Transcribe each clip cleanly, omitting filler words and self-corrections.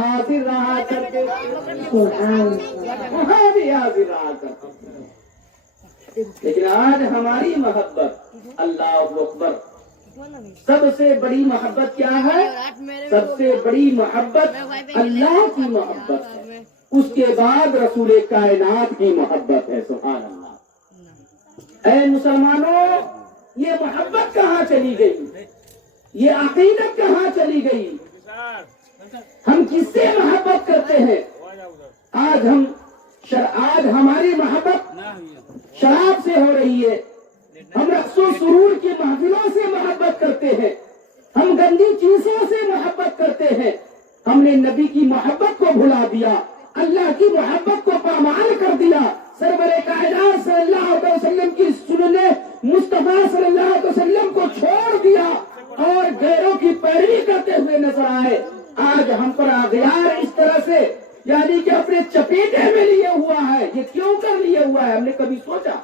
حاضر رہا کرتے تھے، وہاں بھی حاضر رہا کرتے تھے۔ لیکن آج ہماری محبت، اللہ اکبر، سب سے بڑی محبت کیا ہے؟ سب سے بڑی محبت اللہ کی محبت ہے، اس کے بعد رسول کائنات کی محبت ہے۔ سبحان اللہ۔ اے مسلمانوں، یہ محبت کہاں چلی گئی؟ یہ عقیدت کہاں چلی گئی؟ ہم کس سے محبت کرتے ہیں؟ آج ہماری محبت شراب سے ہو رہی ہے، ہم رقص و سرور کی محفلوں سے محبت کرتے ہیں، ہم گندی چیزوں سے محبت کرتے ہیں، ہم نے نبی کی محبت کو بھلا دیا، اللہ کی محبت کو پامال کر دیا، سرور کائنات صلی اللہ علیہ وسلم کی سنت مصطفیٰ صلی اللہ علیہ وسلم کو چھوڑ دیا اور غیروں کی پیروی کرتے ہوئے نظر آئے۔ آج ہم پر اغیار اس طرح سے یعنی کہ اپنے چپیٹے میں لیے ہوا ہے۔ یہ کیوں کر لیے ہوا ہے؟ ہم نے کبھی سوچا؟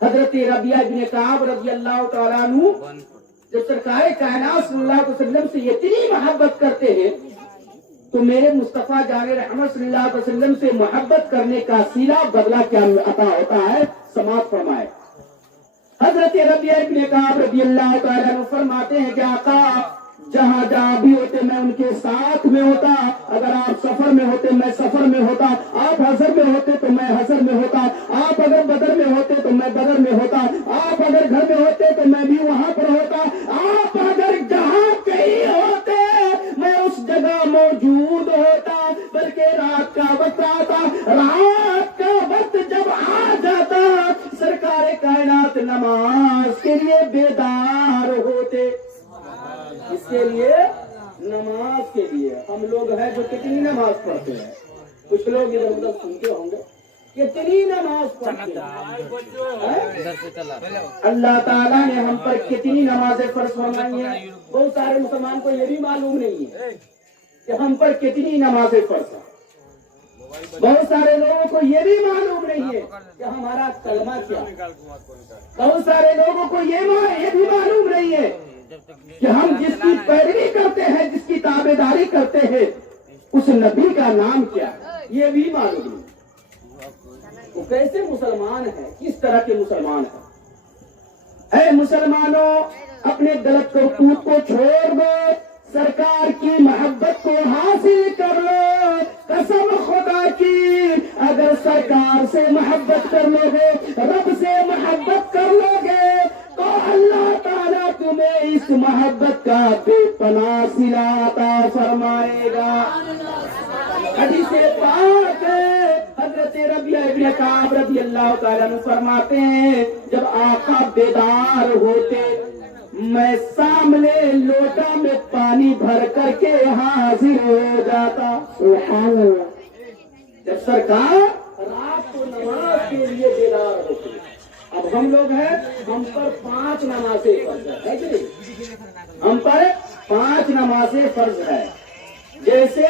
حضرت ربیعہ بن کعب رضی اللہ تعالیٰ عنہ جب سرکار کائنات صلی اللہ علیہ وسلم سے اتنی محبت کرتے ہیں تو میرے مصطفیٰ جان رحمت صلی اللہ علیہ وسلم سے محبت کرنے کا صلہ بدلہ کیا عطا ہوتا ہے؟ سماعت فرمائے۔ حضرت ربیعہ بن کعب رضی اللہ تعالیٰ عنہ فرماتے ہیں کہ آقا جہاں جہاں بھی ہوتے میں ان کے ساتھ میں ہوتا، اگر آپ سفر میں ہوتے میں سفر میں ہوتا، آپ حضر میں ہوتے تو میں حضر میں ہوتا، آپ اگر بدر میں ہوتے تو میں بدر میں ہوتا، آپ اگر گھر میں ہوتے تو میں بھی وہاں پر ہوتا، آپ اگر جہاں کہیں ہوتے میں اس جگہ موجود ہوتا، بلکہ رات کا وقت آتا، رات کا وقت جب آ جاتا سرکار کائنات نماز کے لیے بیدار ہوتے۔ اس کے لیے نماز کے لیے ہم لوگ ہیں جو کتنی نماز پڑھتے ہیں، کچھ لوگ ادھر ادھر سنتے ہوں گے، کتنی نماز پڑھتے ہیں۔ اللہ تعالیٰ نے ہم پر کتنی نمازیں فرض فرمائی ہیں، بہت سارے مسلمان کو یہ بھی معلوم نہیں ہے کہ ہم پر کتنی نمازیں فرض ہیں۔ بہت سارے لوگوں کو یہ بھی معلوم نہیں ہے کہ ہمارا کلمہ کیا ہے۔ بہت سارے لوگوں کو یہ بھی معلوم نہیں ہے کہ ہم جس کی پیروی کرتے ہیں، جس کی تابعداری کرتے ہیں، اس نبی کا نام کیا ہے، یہ بھی معلوم نہیں۔ وہ کیسے مسلمان ہیں، کس طرح کے مسلمان ہیں؟ اے مسلمانوں، اپنے غلط کرتوت کو چھوڑ دو، سرکار کی محبت کو حاصل کر لو۔ قسم خدا کی، اگر سرکار سے محبت کر لو گے، رب سے محبت کر لو گے تو اللہ تعالیٰ تمہیں اس محبت کا بے پناہ صلہ عطا فرمائے گا۔ حدیث پاک ہے، حضرت ربیعہ بن کعب رضی اللہ تعالیٰ عنہ فرماتے ہیں جب آقا بیدار ہوتے میں سامنے لوٹا میں پانی بھر کر کے حاضر ہو جاتا۔ سبحان اللہ۔ جب سرکار رات کو نماز کے لیے بیدار ہوتے، اب ہم لوگ ہیں، ہم پر 5 نمازیں فرض ہے کہ نہیں؟ ہم پر 5 نمازیں فرض ہے، جیسے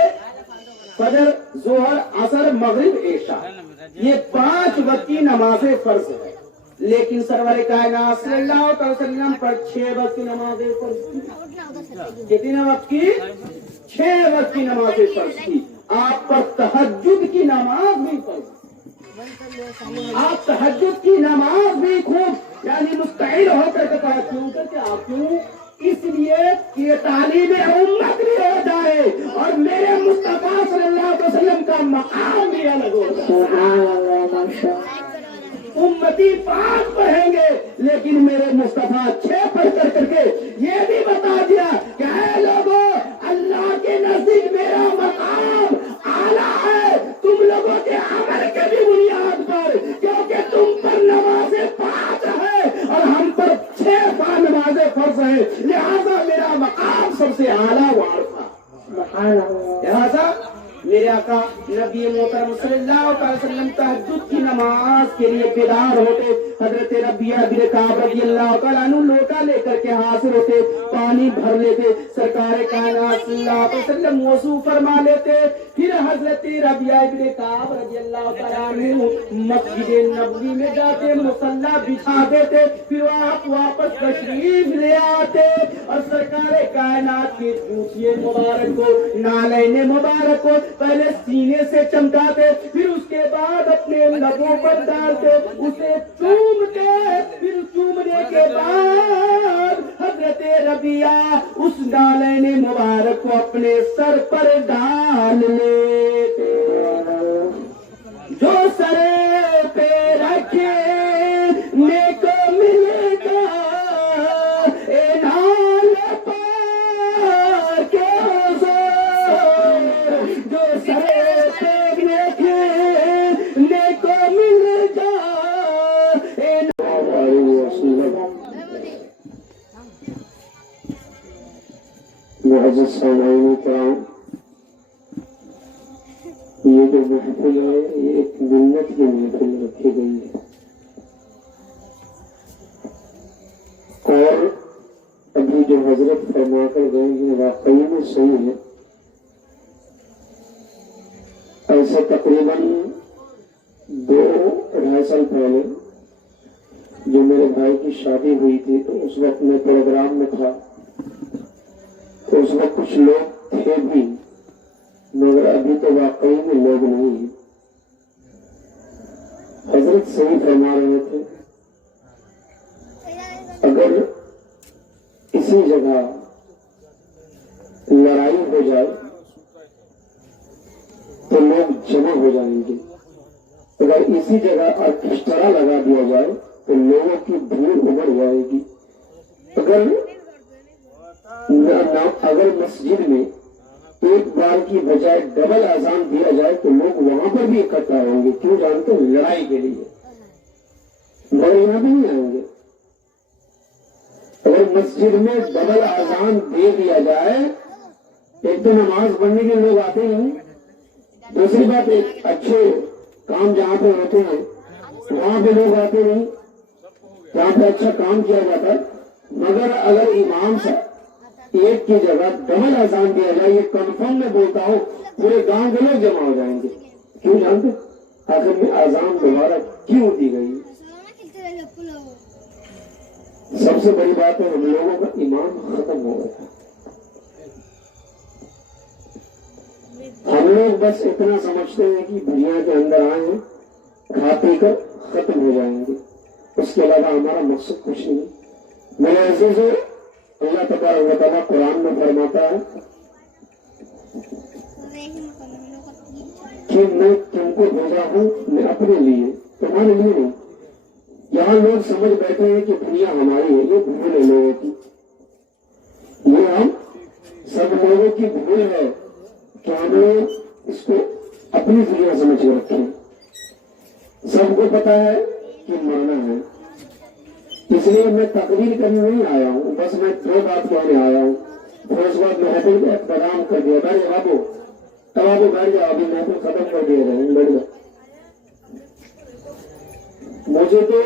فجر، ظہر، عصر، مغرب، عشاء، یہ 5 وقت کی نمازیں فرض ہے۔ لیکن سرور کائنات صلی اللہ علیہ وسلم پر 6 وقت کی نمازیں فرض تھی۔ کتنے وقت کی؟ 6 وقت کی نمازیں فرض تھی۔ آپ پر تہجد کی نماز بھی فرض تھی۔ آپ تہجد کی نماز بھی خوب یعنی مستعد ہو کر کے پڑھا۔ کیوں کر کے آپ کیوں؟ اس لیے کہ یہ تعلیم امت بھی ہو جائے اور میرے مصطفیٰ صلی اللہ علیہ وسلم کا مقام بھی الگ ہو جائے۔ امتی 5 پڑھیں گے لیکن میرے مصطفیٰ 6 پڑھ کر کے یہ بھی بتا دیا کہ اے لوگوں، اللہ کے نزدیک میرا مقام اعلیٰ ہے تم لوگوں کے عمل کے بھی بنیاد پر، کیونکہ تم پر نمازیں 5 ہے اور ہم پر 6 نمازیں فرض ہے، لہذا میرا مقام سب سے اعلیٰ و عرفہ۔ لہذا میرے آقا نبی محترم صلی اللہ علیہ وسلم تہجد کی نماز کے لیے بیدار ہوتے، حضرت ربیعہ بن کعب رضی اللہ تعالیٰ عنہ لوٹا لے کر کے حاضر ہوتے، پانی بھر لیتے، سرکار کائنات صلی اللہ علیہ وسلم وضو فرما لیتے، پھر حضرت ربیعہ بن کعب رضی اللہ تعالیٰ عنہ مسجد نبوی میں جاتے، مصلی بچھا دیتے، پھر آپ واپس تشریف لے آتے اور سرکار کائنات کی جوتیے مبارک کو، نالین مبارک کو پہلے سینے سے چمکاتے، پھر اس کے بعد اپنے لبوں پر ڈالتے، اسے چومتے، پھر چومنے کے بعد حضرت ربیعہ اس نالین مبارک کو اپنے سر پر ڈال لیتے، جو سر پہ رکھے نیک ملے گا، اے نال پار کے حضور، جو سر پہ رکھے نیک ملے گا، اے معزز سامعین کرام، یہ جو محفل ہے یہ ایک منت کی محفل رکھی گئی ہے، اور ابھی جو حضرت فرما کر گئے ہیں واقعی میں صحیح ہے۔ ایسے تقریباً 2-2.5 سال پہلے جو میرے بھائی کی شادی ہوئی تھی تو اس وقت میں پروگرام میں تھا، تو اس وقت کچھ لوگ تھے بھی، مگر ابھی تو واقعی میں لوگ نہیں ہیں۔ حضرت صحیح فرما رہے تھے، اگر اسی جگہ لڑائی ہو جائے تو لوگ جمع ہو جائیں گے، اگر اسی جگہ آرکیسٹرا لگا دیا جائے تو لوگوں کی بھیڑ امڑ جائے گی، اگر مسجد میں ایک بار کی بجائے ڈبل اذان دیا جائے تو لوگ وہاں پر بھی اکٹھا ہوں گے، کیوں جانتے ہیں؟ لڑائی کے لیے، مگر یہاں بھی نہیں آئیں گے۔ اگر مسجد میں ڈبل اذان دے دیا جائے، ایک تو نماز پڑھنے کے لوگ آتے نہیں، دوسری بات ایک اچھے کام جہاں پہ ہوتے ہیں وہاں پہ لوگ آتے نہیں، جہاں پہ اچھا کام کیا جاتا ہے۔ مگر اگر امام صاحب ایک کی جگہ ڈبل اذان دیا جائے، یہ کنفرم میں بولتا ہوں، پورے گاؤں کے لوگ جمع ہو جائیں گے، کیوں جانتے؟ آخر میں اذان دوبارہ کیوں دی گئی؟ سب سے بڑی بات ہے ہم لوگوں کا ایمان ختم ہو گیا، ہم لوگ بس اتنا سمجھتے ہیں کہ دنیا کے اندر آئے ہیں، کھا پی کر ختم ہو جائیں گے، اس کے علاوہ ہمارا مقصد کچھ نہیں۔ میرے عزیزو، اللہ تبارک و تعالیٰ قرآن میں فرماتا ہے کہ میں تم کو بھیجا ہوں میں اپنے لیے، تمہارے لیے نہیں۔ یہاں لوگ سمجھ بیٹھے ہیں کہ دنیا ہماری ہے، یہ بھول ہے لوگوں کی، یہ ہم سب لوگوں کی بھول ہے کہ ہم لوگ اس کو اپنی دنیا سمجھ کے رکھیں۔ سب کو پتا ہے کہ مرنا ہے، اس لیے میں تقریر کرنے نہیں آیا ہوں، بس میں 2 بات کہنے آیا ہوں، پھر اس بعد محفل کا اختتام کر دیا۔ بیٹھ بابو، تب آپ بیٹھ جاؤ، ابھی محفل ختم کر دیا جائے، بیٹھ جاؤ۔ مجھے تو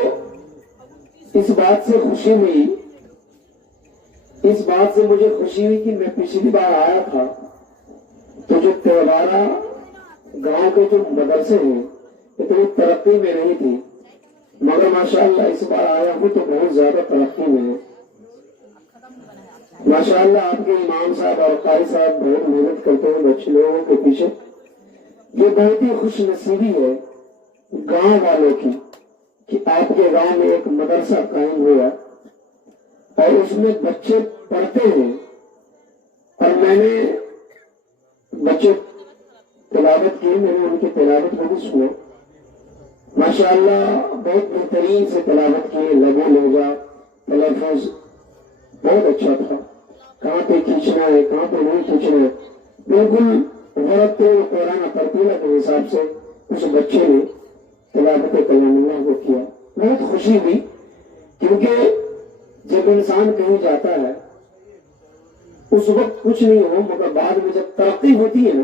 اس بات سے خوشی ہوئی، اس بات سے مجھے خوشی ہوئی کہ میں پچھلی بار آیا تھا تو جو تہوارہ گاؤں کے جو مدرسے ہیں اتنی ترقی میں نہیں تھی، مگر ماشاءاللہ اس بار آیا ہوں تو بہت زیادہ ترقی میں ہے۔ ماشاءاللہ آپ کے امام صاحب اور قاری صاحب بہت محنت کرتے ہیں بچے لوگوں کے پیچھے۔ یہ بہت ہی خوش نصیبی ہے گاؤں والوں کی کہ آپ کے گاؤں میں ایک مدرسہ قائم ہوا اور اس میں بچے پڑھتے ہیں، اور میں نے بچے تلاوت کی، میں نے ان کی تلاوت کو بھی سنا، ماشاءاللہ بہت بہترین سے تلاوت کی، لبو لہجہ تلفظ بہت اچھا تھا، کہاں پہ کھینچنا ہے کہاں پہ نہیں کھینچنا ہے، بالکل غلط قرآن ترتیلہ کے حساب سے اس بچے نے تلاوت کلام اللہ کو کیا۔ بہت خوشی ہوئی، کیونکہ جب انسان کہیں جاتا ہے اس وقت کچھ نہیں ہو، مگر بعد میں جب ترقی ہوتی ہے نا